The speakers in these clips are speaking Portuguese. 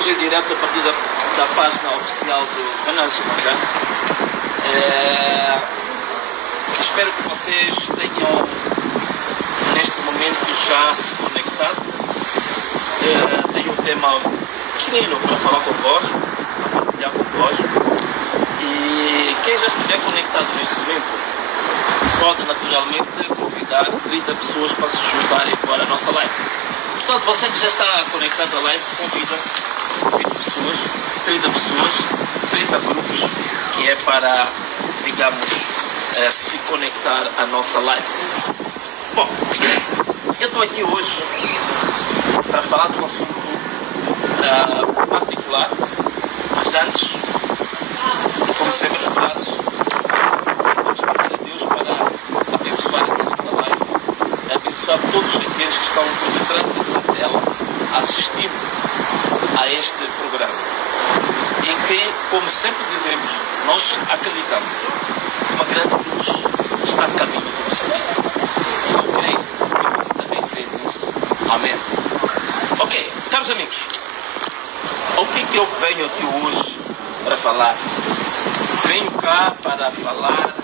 Estamos em direto a partir da página oficial do Venâncio Magano. Espero que vocês tenham neste momento já se conectado. Tenho um tema pequenino para falar convosco, para partilhar convosco. E quem já estiver conectado neste momento pode naturalmente convidar 30 pessoas para se juntarem para a nossa live. Portanto, você que já está conectado à live, convida 20 pessoas, 30 pessoas, 30 grupos, que é para, digamos, se conectar à nossa live. Bom, eu estou aqui hoje para falar de um assunto particular, mas antes, como sempre faço, vamos pedir a Deus para abençoar esta nossa live, abençoar todos aqueles que estão por detrás dessa tela assistindo a este programa, em que, como sempre dizemos, nós acreditamos que uma grande luz está a caminho de Moçambique. Eu creio que você também crê nisso. Amém. Ok, caros amigos, o que eu venho aqui hoje para falar? Venho cá para falar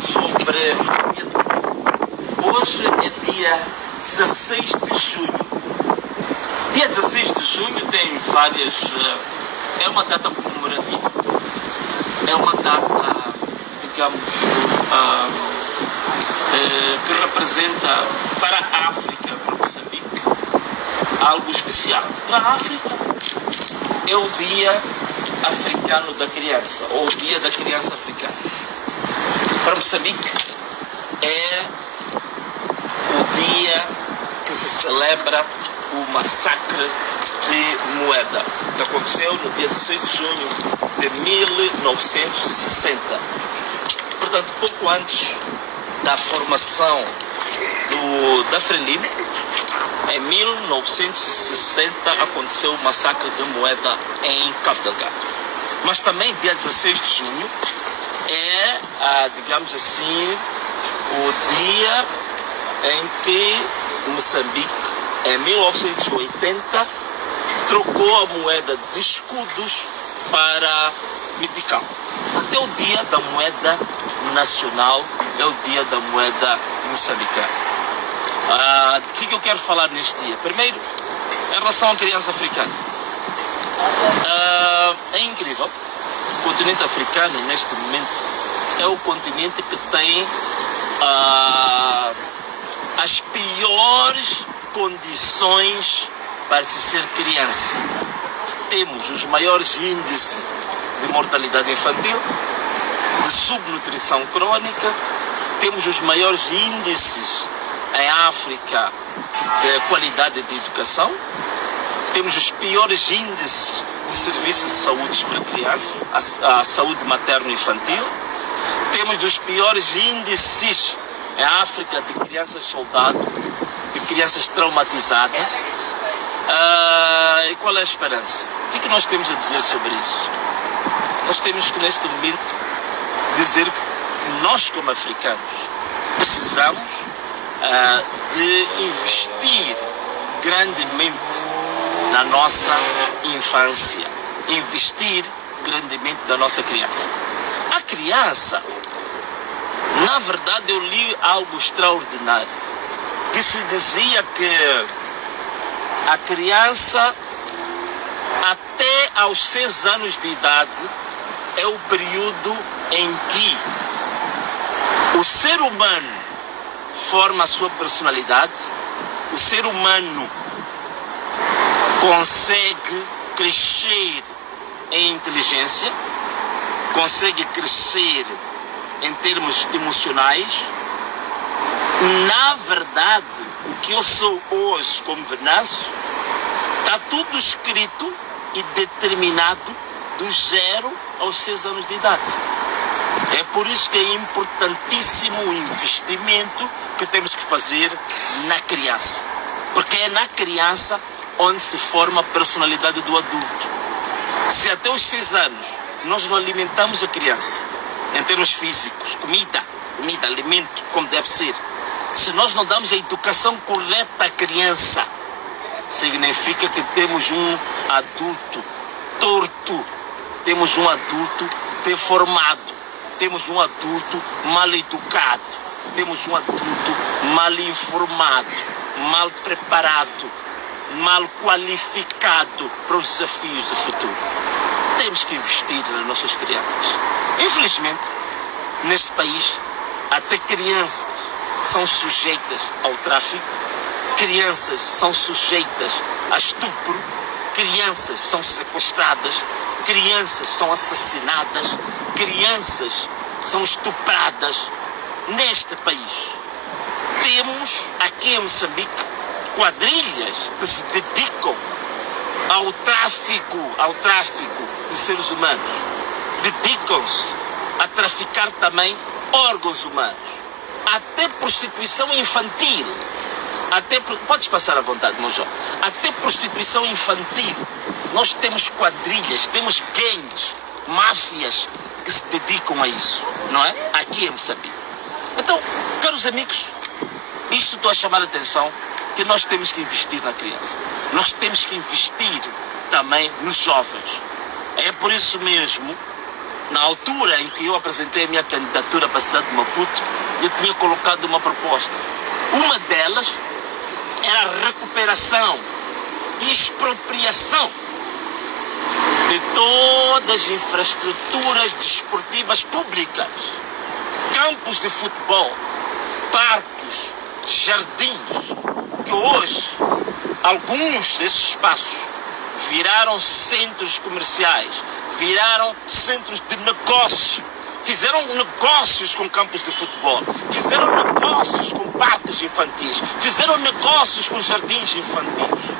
sobre medo. Hoje é dia 16 de junho. Dia 16 de junho tem várias... é uma data comemorativa. É uma data, digamos, que representa para a África, para Moçambique, algo especial. Para a África é o Dia Africano da Criança, ou o Dia da Criança Africana. Para Moçambique é o dia que se celebra o massacre de Moeda, que aconteceu no dia 16 de junho de 1960. Portanto, pouco antes da formação da Frelimo, em 1960 aconteceu o massacre de Moeda em Cabo Delgado. Mas também dia 16 de junho é, digamos assim, o dia em que Moçambique, em 1980, trocou a moeda de escudos para metical. Até o dia da moeda nacional, é o dia da moeda moçambicana. De que eu quero falar neste dia? Primeiro, em relação à criança africana. É incrível. O continente africano, neste momento, é o continente que tem as piores condições para se ser criança. Temos os maiores índices de mortalidade infantil, de subnutrição crônica, temos os maiores índices em África de qualidade de educação, temos os piores índices de serviços de saúde para criança, a saúde materno-infantil, temos os piores índices em África de crianças soldado, de crianças traumatizadas. E qual é a esperança? O que nós temos a dizer sobre isso? Nós temos que, neste momento, dizer que nós, como africanos, precisamos de investir grandemente na nossa infância, investir grandemente na nossa criança. A criança, na verdade, eu li algo extraordinário, que se dizia que a criança, até aos 6 anos de idade, é o período em que o ser humano forma a sua personalidade, o ser humano consegue crescer em inteligência, consegue crescer em termos emocionais. Na verdade, o que eu sou hoje como Venâncio, está tudo escrito e determinado do 0 aos 6 anos de idade. É por isso que é importantíssimo o investimento que temos que fazer na criança. Porque é na criança onde se forma a personalidade do adulto. Se até os 6 anos nós não alimentamos a criança em termos físicos, comida, alimento, como deve ser, se nós não damos a educação correta à criança, significa que temos um adulto torto, temos um adulto deformado, temos um adulto mal educado, temos um adulto mal informado, mal preparado, mal qualificado para os desafios do futuro. Temos que investir nas nossas crianças. Infelizmente, neste país, até crianças são sujeitas ao tráfico, crianças são sujeitas a estupro, crianças são sequestradas, crianças são assassinadas, crianças são estupradas neste país. Temos aqui em Moçambique quadrilhas que se dedicam ao tráfico de seres humanos. Dedicam-se a traficar também órgãos humanos. Até prostituição infantil. Podes passar à vontade, meu jovem. Até prostituição infantil. Nós temos quadrilhas, temos gangues, máfias que se dedicam a isso, não é? Aqui em Moçambique. Então, caros amigos, isto estou a chamar a atenção que nós temos que investir na criança. Nós temos que investir também nos jovens. É por isso mesmo, na altura em que eu apresentei a minha candidatura para a cidade de Maputo, eu tinha colocado uma proposta. Uma delas era a recuperação e expropriação de todas as infraestruturas desportivas públicas, campos de futebol, parques, jardins, que hoje alguns desses espaços viraram centros comerciais, viraram centros de negócio, fizeram negócios com campos de futebol, fizeram negócios com parques infantis, fizeram negócios com jardins infantis.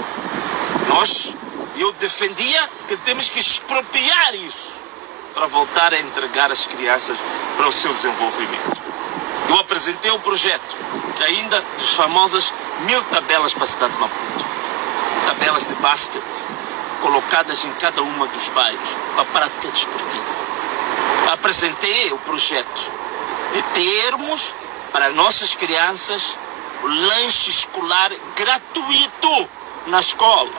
Eu defendia que temos que expropriar isso para voltar a entregar as crianças para o seu desenvolvimento. Eu apresentei o projeto ainda das famosas 1000 tabelas para a cidade de Maputo. Tabelas de basquete colocadas em cada uma dos bairros para a prática desportiva. Apresentei o projeto de termos para nossas crianças o lanche escolar gratuito na escola,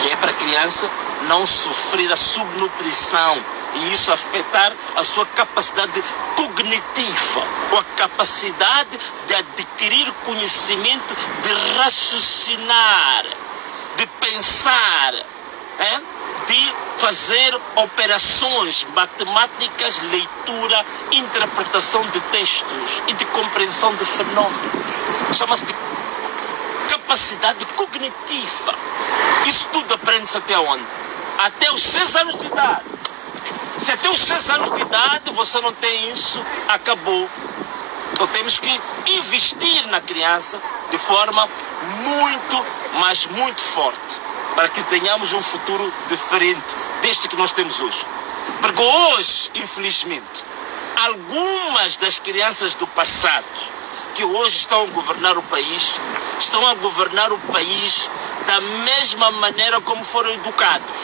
que é para a criança não sofrer a subnutrição e isso afetar a sua capacidade cognitiva, ou a capacidade de adquirir conhecimento, de raciocinar, de pensar, de fazer operações matemáticas, leitura, interpretação de textos e de compreensão de fenômenos. Chama-se de capacidade cognitiva. Isso tudo aprende-se até onde? Até os 6 anos de idade. Se até os 6 anos de idade você não tem isso, acabou. Então temos que investir na criança de forma muito, mas muito forte, para que tenhamos um futuro diferente deste que nós temos hoje. Porque hoje, infelizmente, algumas das crianças do passado que hoje estão a governar o país, estão a governar o país da mesma maneira como foram educados.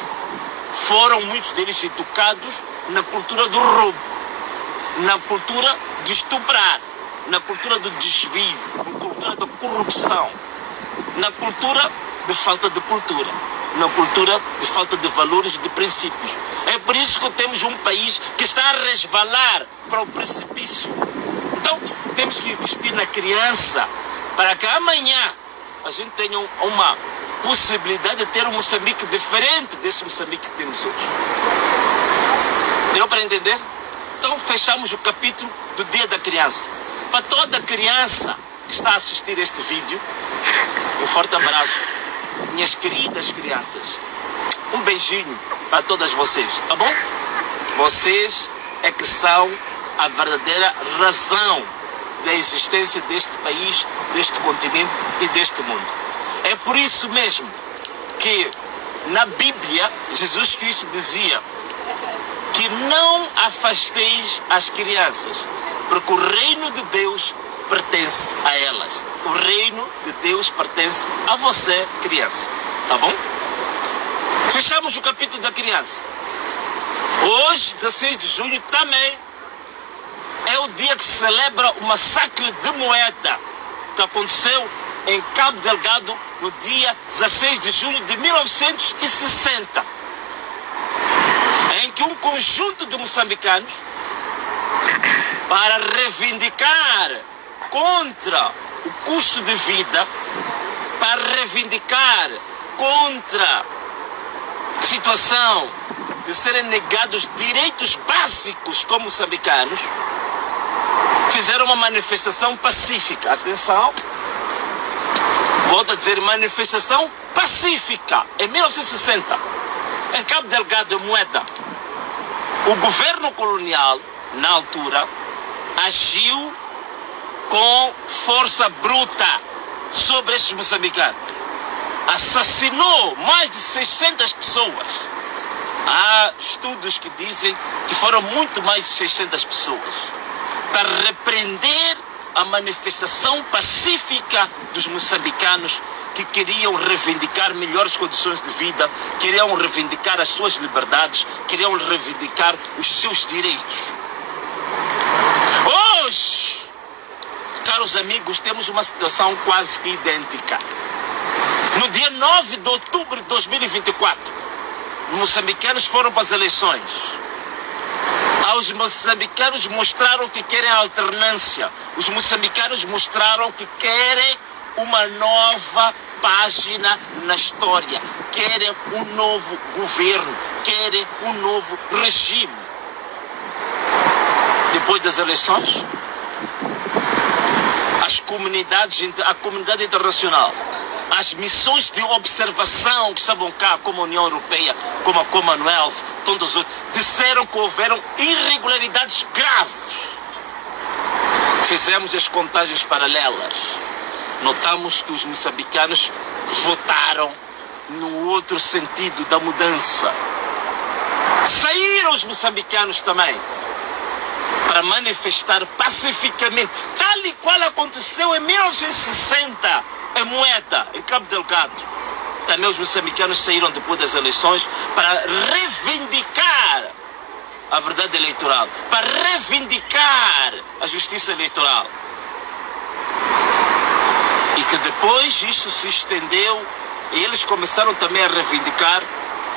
Foram muitos deles educados na cultura do roubo, na cultura de estuprar, na cultura do desvio, na cultura da corrupção, na cultura de falta de cultura, na cultura de falta de valores e de princípios. É por isso que temos um país que está a resvalar para o precipício. Então, temos que investir na criança para que amanhã a gente tenha uma possibilidade de ter um Moçambique diferente desse Moçambique que temos hoje. Deu para entender? Então, fechamos o capítulo do Dia da Criança. Para toda criança que está a assistir este vídeo, um forte abraço. Minhas queridas crianças, um beijinho para todas vocês, tá bom? Vocês é que são a verdadeira razão da existência deste país, deste continente e deste mundo. É por isso mesmo que na Bíblia Jesus Cristo dizia que não afasteis as crianças, porque o reino de Deus pertence a elas. O reino de Deus pertence a você, criança. Tá bom? Fechamos o capítulo da criança. Hoje, 16 de junho, também é o dia que se celebra o massacre de Moeda, que aconteceu em Cabo Delgado no dia 16 de junho de 1960, em que um conjunto de moçambicanos, para reivindicar contra o custo de vida, para reivindicar contra a situação de serem negados direitos básicos como moçambicanos, fizeram uma manifestação pacífica. Atenção, volto a dizer, manifestação pacífica, em 1960, em Cabo Delgado, Moeda. O governo colonial, na altura, agiu com força bruta sobre estes moçambicanos. Assassinou mais de 600 pessoas. Há estudos que dizem que foram muito mais de 600 pessoas, para repreender a manifestação pacífica dos moçambicanos que queriam reivindicar melhores condições de vida, queriam reivindicar as suas liberdades, queriam reivindicar os seus direitos. Hoje, caros amigos, temos uma situação quase que idêntica. No dia 9 de outubro de 2024, os moçambicanos foram para as eleições. Os moçambicanos mostraram que querem alternância. Os moçambicanos mostraram que querem uma nova página na história. Querem um novo governo. Querem um novo regime. Depois das eleições, a comunidade internacional, as missões de observação que estavam cá, como a União Europeia, como a Commonwealth, todos os outros, disseram que houveram irregularidades graves. Fizemos as contagens paralelas. Notamos que os moçambicanos votaram no outro sentido da mudança. Saíram os moçambicanos também para manifestar pacificamente, tal e qual aconteceu em 1960, em Moeda, em Cabo Delgado. Também os moçambicanos saíram depois das eleições para reivindicar a verdade eleitoral, para reivindicar a justiça eleitoral. E que depois isso se estendeu e eles começaram também a reivindicar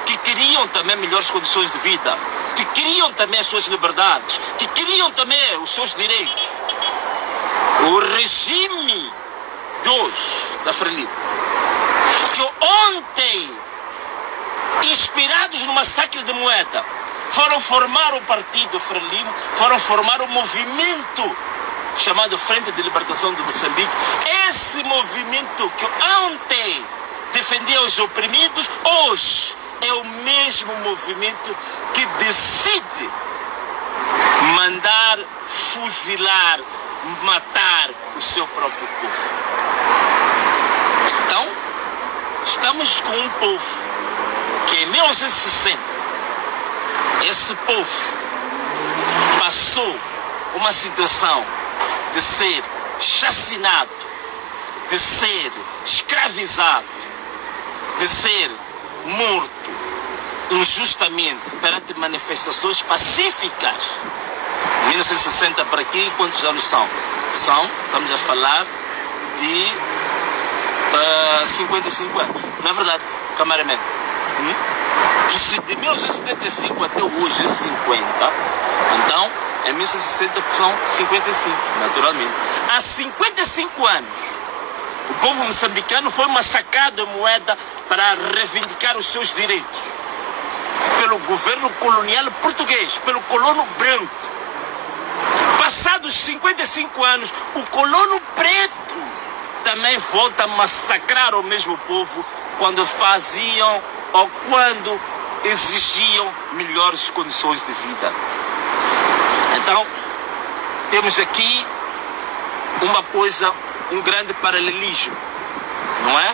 que queriam também melhores condições de vida, que queriam também as suas liberdades, que queriam também os seus direitos. O regime de hoje, da Frelimo, que ontem, inspirados no massacre de Moeda, foram formar o partido Frelimo, foram formar o movimento chamado Frente de Libertação de Moçambique. Esse movimento que ontem defendia os oprimidos, hoje é o mesmo movimento que decide mandar fuzilar, matar o seu próprio povo. Então, estamos com um povo que em 1960, esse povo passou uma situação de ser chacinado, de ser escravizado, de ser morto injustamente perante manifestações pacíficas. 1960 para aqui, quantos anos são? Estamos a falar de 55 anos. Não é verdade, cameraman? Se de 1975 até hoje é 50, então em 1960 são 55, naturalmente. Há 55 anos, o povo moçambicano foi massacrado em Moeda para reivindicar os seus direitos pelo governo colonial português, pelo colono branco. Passados 55 anos, o colono preto também volta a massacrar o mesmo povo quando faziam ou quando exigiam melhores condições de vida. Então, temos aqui uma coisa, um grande paralelismo, não é?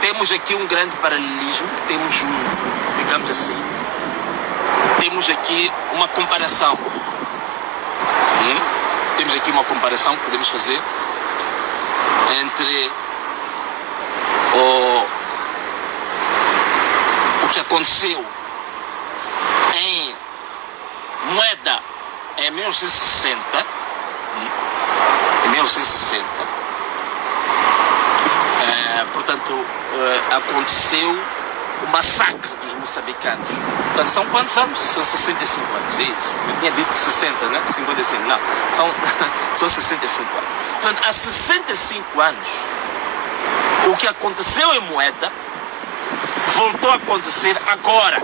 Temos aqui um grande paralelismo, temos digamos assim, temos aqui uma comparação. Temos aqui uma comparação que podemos fazer entre o que aconteceu em Moeda em 1960, portanto, aconteceu o massacre dos moçambicanos. Portanto, são quantos anos? São 65 anos, é isso? Eu tinha dito 60, né? 55, não. São 65 anos. Portanto, há 65 anos, o que aconteceu em Moeda voltou a acontecer agora.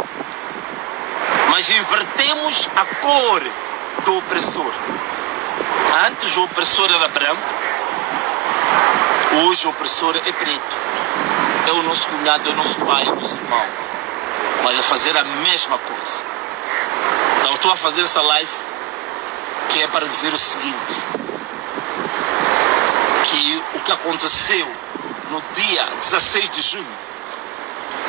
Mas invertemos a cor do opressor. Antes o opressor era branco, hoje o opressor é preto. É o nosso cunhado, é o nosso pai, é o nosso irmão. Mas a fazer a mesma coisa. Então estou a fazer essa live que é para dizer o seguinte: que o que aconteceu no dia 16 de junho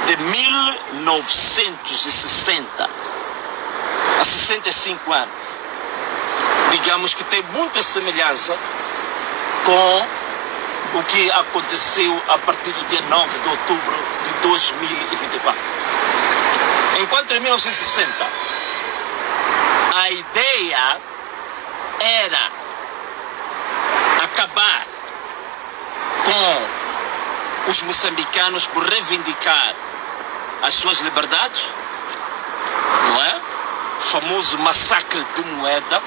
de 1960, há 65 anos, digamos que tem muita semelhança com o que aconteceu a partir do dia 9 de outubro de 2024. Enquanto em 1960 a ideia era acabar com os moçambicanos por reivindicar as suas liberdades, não é? O famoso massacre de Moeda.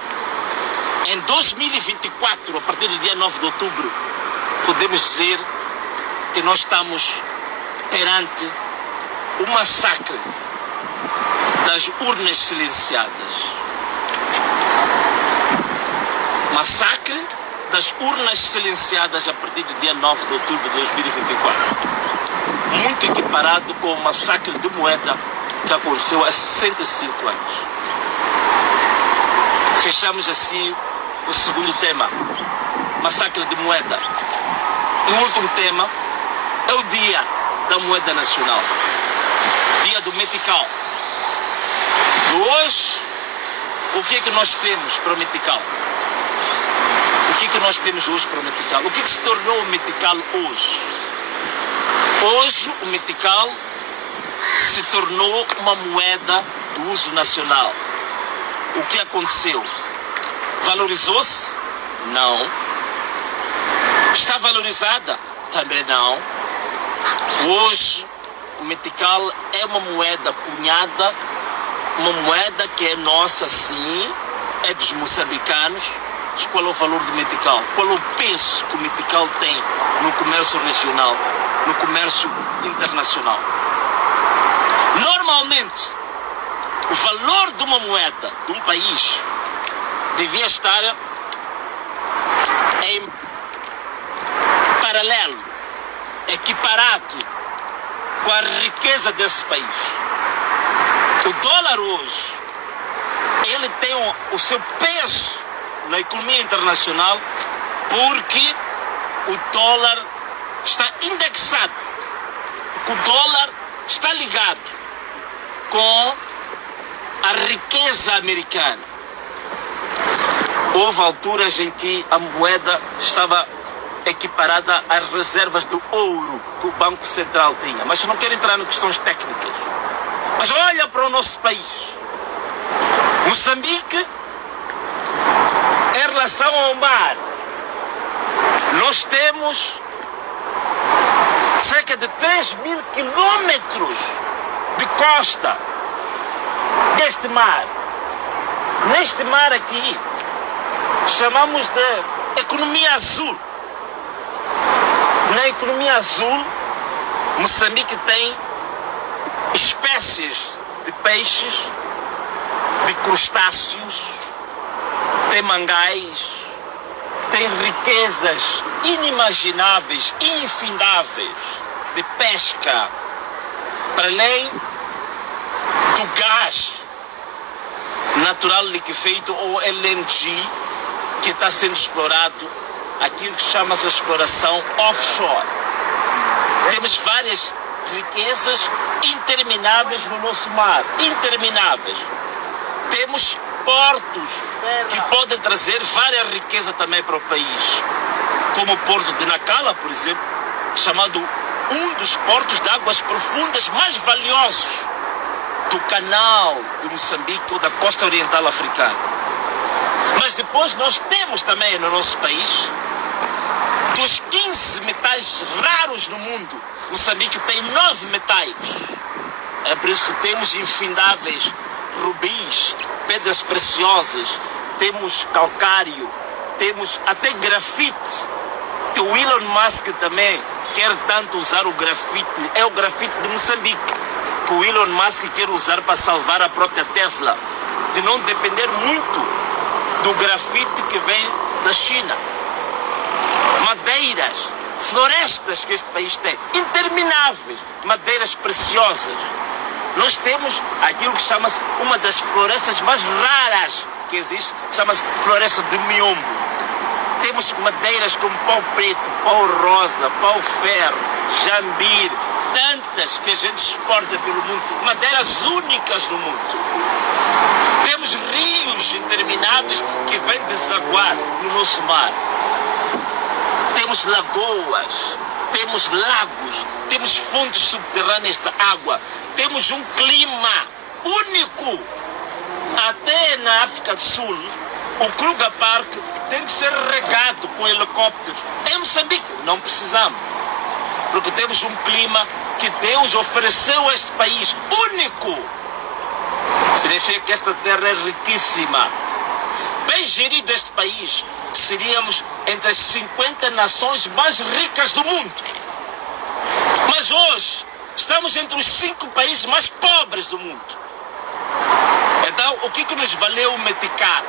Em 2024, a partir do dia 9 de outubro, podemos dizer que nós estamos perante o massacre das urnas silenciadas. Massacre das urnas silenciadas a partir do dia 9 de outubro de 2024. Muito equiparado com o massacre de Moeda que aconteceu há 65 anos. Fechamos assim o segundo tema, massacre de Moeda. E o último tema é o dia da moeda nacional, dia do Metical. E hoje, o que é que nós temos para o Metical? O que é que nós temos hoje para o Metical? O que é que se tornou o Metical hoje? Hoje, o Metical se tornou uma moeda do uso nacional. O que aconteceu? Valorizou-se? Não. Está valorizada? Também não. Hoje, o Metical é uma moeda cunhada, uma moeda que é nossa, sim, é dos moçambicanos. Mas qual é o valor do Metical? Qual é o peso que o Metical tem no comércio regional, no comércio internacional? Normalmente, o valor de uma moeda de um país devia estar em paralelo, equiparado com a riqueza desse país. O dólar hoje, ele tem o seu peso na economia internacional porque o dólar está indexado, o dólar está ligado com a riqueza americana. Houve alturas em que a moeda estava equiparada às reservas do ouro que o Banco Central tinha. Mas eu não quero entrar em questões técnicas. Mas olha para o nosso país. Moçambique, em relação ao mar, nós temos cerca de 3.000 quilômetros de costa deste mar. Neste mar aqui, chamamos de economia azul. Na economia azul, Moçambique tem espécies de peixes, de crustáceos, tem mangás, tem riquezas inimagináveis, infindáveis de pesca, para além do gás natural liquefeito ou LNG que está sendo explorado, aquilo que chama-se a exploração offshore. Temos várias riquezas intermináveis no nosso mar, intermináveis. Temos portos que podem trazer várias riquezas também para o país, como o porto de Nacala, por exemplo, chamado um dos portos de águas profundas mais valiosos do canal de Moçambique ou da costa oriental africana. Mas depois nós temos também no nosso país dos dos 15 metais raros no mundo, Moçambique tem 9 metais. É por isso que temos infindáveis rubis, pedras preciosas, temos calcário, temos até grafite, que o Elon Musk também quer tanto usar o grafite. É o grafite de Moçambique que o Elon Musk quer usar para salvar a própria Tesla, de não depender muito do grafite que vem da China. Madeiras, florestas que este país tem, intermináveis, madeiras preciosas. Nós temos aquilo que chama-se uma das florestas mais raras que existe, chama-se floresta de miombo. Temos madeiras como pau preto, pau rosa, pau ferro, jambir, tantas que a gente exporta pelo mundo, madeiras únicas no mundo. Temos rios intermináveis que vêm desaguar no nosso mar. Temos lagoas, temos lagos, temos fontes subterrâneas de água, temos um clima único. Até na África do Sul, o Kruger Park tem que ser regado com helicópteros. Em Moçambique não precisamos, porque temos um clima que Deus ofereceu a este país único. Significa que esta terra é riquíssima. Bem gerido este país, seríamos entre as 50 nações mais ricas do mundo. Mas hoje estamos entre os 5 países mais pobres do mundo. Então, o que nos valeu o Metical?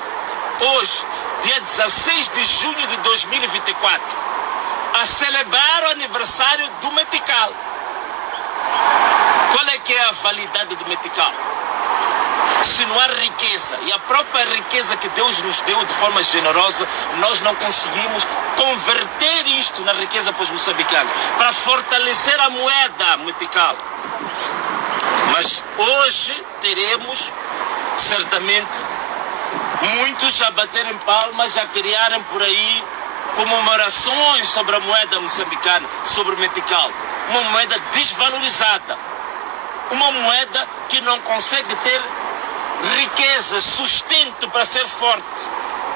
Hoje, dia 16 de junho de 2024, a celebrar o aniversário do Metical. Qual é que é a validade do Metical? Se não há riqueza, e a própria riqueza que Deus nos deu de forma generosa, nós não conseguimos converter isto na riqueza para os moçambicanos, para fortalecer a moeda Metical. Mas hoje teremos, certamente, muitos a baterem palmas, a criarem por aí comemorações sobre a moeda moçambicana, sobre o Metical. Uma moeda desvalorizada, uma moeda que não consegue ter riqueza, sustento para ser forte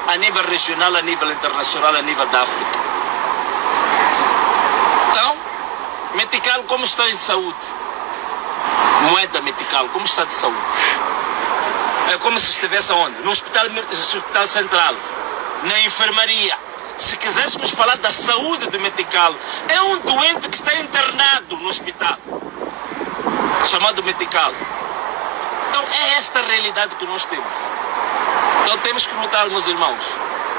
a nível regional, a nível internacional, a nível da África. Então, Metical, como está de saúde? Moeda Metical, como está de saúde? É como se estivesse onde? No hospital central, na enfermaria. Se quiséssemos falar da saúde de Metical, é um doente que está internado no hospital, chamado Metical. Então é esta a realidade que nós temos. Então temos que lutar, meus irmãos.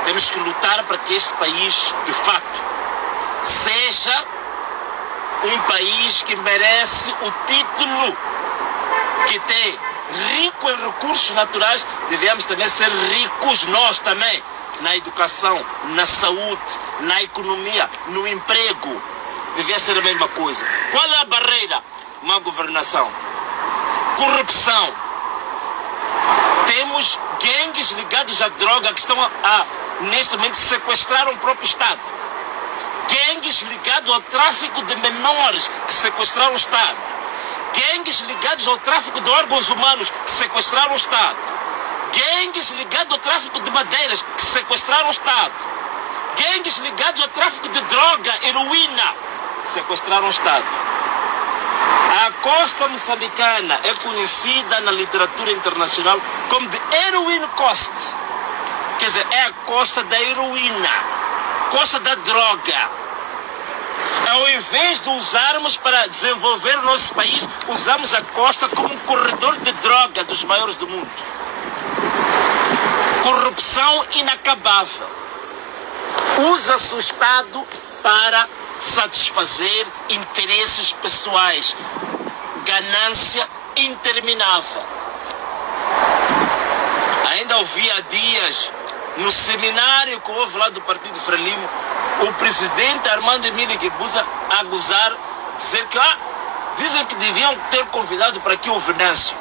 Temos que lutar para que este país, de fato, seja um país que merece o título que tem. Rico em recursos naturais, devemos também ser ricos nós também, na educação, na saúde, na economia, no emprego. Devia ser a mesma coisa. Qual é a barreira? Má governação, corrupção. Temos gangues ligados à droga que estão neste momento, sequestraram o próprio Estado. Gangues ligados ao tráfico de menores que sequestraram o Estado. Gangues ligados ao tráfico de órgãos humanos que sequestraram o Estado. Gangues ligados ao tráfico de madeiras que sequestraram o Estado. Gangues ligados ao tráfico de droga, heroína, sequestraram o Estado. A costa moçambicana é conhecida na literatura internacional como de Heroin Coast. Quer dizer, é a costa da heroína, costa da droga. Ao invés de usarmos para desenvolver o nosso país, usamos a costa como um corredor de droga dos maiores do mundo. Corrupção inacabável. Usa-se o Estado para satisfazer interesses pessoais. Ganância interminável. Ainda ouvi há dias, no seminário que houve lá do Partido Frelimo, o presidente Armando Emílio Guebuza a gozar, dizer que dizem que deviam ter convidado para aqui o Venâncio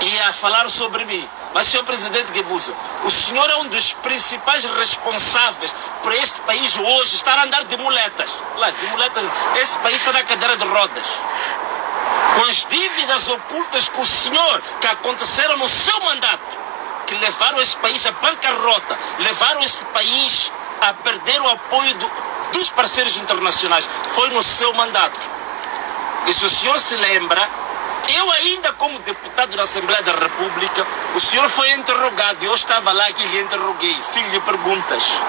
e a falar sobre mim. Mas, senhor presidente Guebuza, o senhor é um dos principais responsáveis por este país hoje estar a andar de muletas. Este país está na cadeira de rodas. Com as dívidas ocultas com o senhor, que aconteceram no seu mandato, que levaram este país à bancarrota, levaram este país a perder o apoio dos parceiros internacionais. Foi no seu mandato. E se o senhor se lembra, eu ainda como deputado da Assembleia da República, o senhor foi interrogado, eu estava lá que lhe interroguei, fiz lhe perguntas.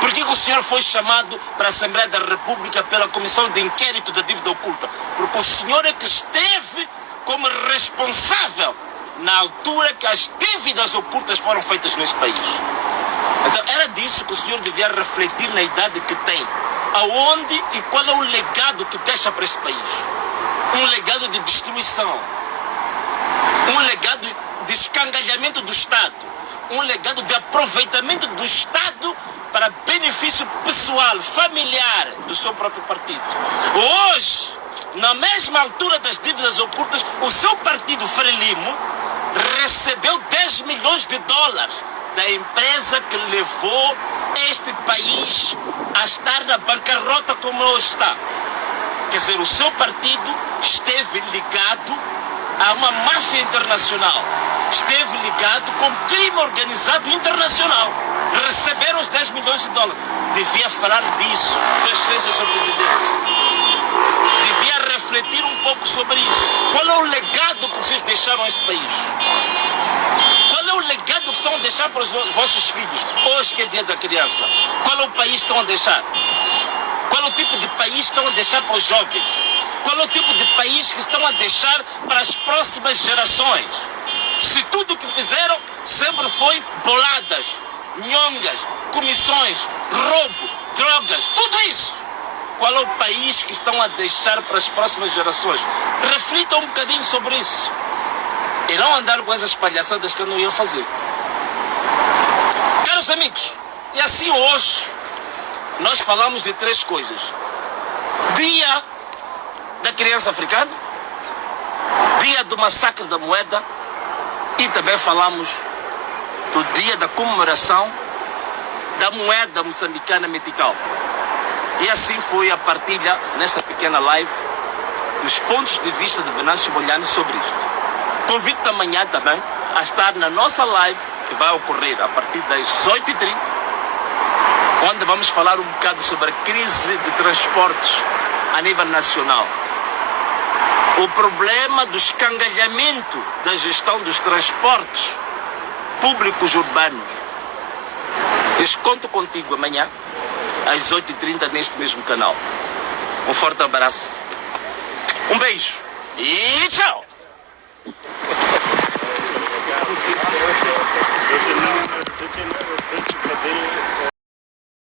Por que o senhor foi chamado para a Assembleia da República pela Comissão de Inquérito da Dívida Oculta? Porque o senhor é que esteve como responsável na altura que as dívidas ocultas foram feitas nesse país. Então era disso que o senhor devia refletir na idade que tem. Aonde e qual é o legado que deixa para esse país? Um legado de destruição. Um legado de escangalhamento do Estado. Um legado de aproveitamento do Estado para benefício pessoal, familiar do seu próprio partido. Hoje, na mesma altura das dívidas ocultas, o seu partido Frelimo recebeu 10 milhões de dólares da empresa que levou este país a estar na bancarrota como hoje está. Quer dizer, o seu partido esteve ligado a uma máfia internacional, esteve ligado com crime organizado internacional. Receberam os 10 milhões de dólares. Devia falar disso, Sua Excelência, Sr. Presidente. Devia refletir um pouco sobre isso. Qual é o legado que vocês deixaram a este país? Qual é o legado que estão a deixar para os vossos filhos? Hoje que é dia da criança. Qual é o país que estão a deixar? Qual é o tipo de país que estão a deixar para os jovens? Qual é o tipo de país que estão a deixar para as próximas gerações? Se tudo o que fizeram sempre foi boladas, nhongas, comissões, roubo, drogas, tudo isso. Qual é o país que estão a deixar para as próximas gerações? Reflitam um bocadinho sobre isso. E não andar com essas palhaçadas que eu não ia fazer. Caros amigos, e assim hoje nós falamos de 3 coisas. Dia da criança africana, dia do massacre da moeda e também falamos do dia da comemoração da moeda moçambicana metical. E assim foi a partilha nesta pequena live dos pontos de vista de Venâncio Molhano sobre isto. Convido-te amanhã também a estar na nossa live que vai ocorrer a partir das 18h30, onde vamos falar um bocado sobre a crise de transportes a nível nacional. O problema do escangalhamento da gestão dos transportes públicos urbanos. Eu conto contigo amanhã, às 18h30, neste mesmo canal. Um forte abraço, um beijo e tchau!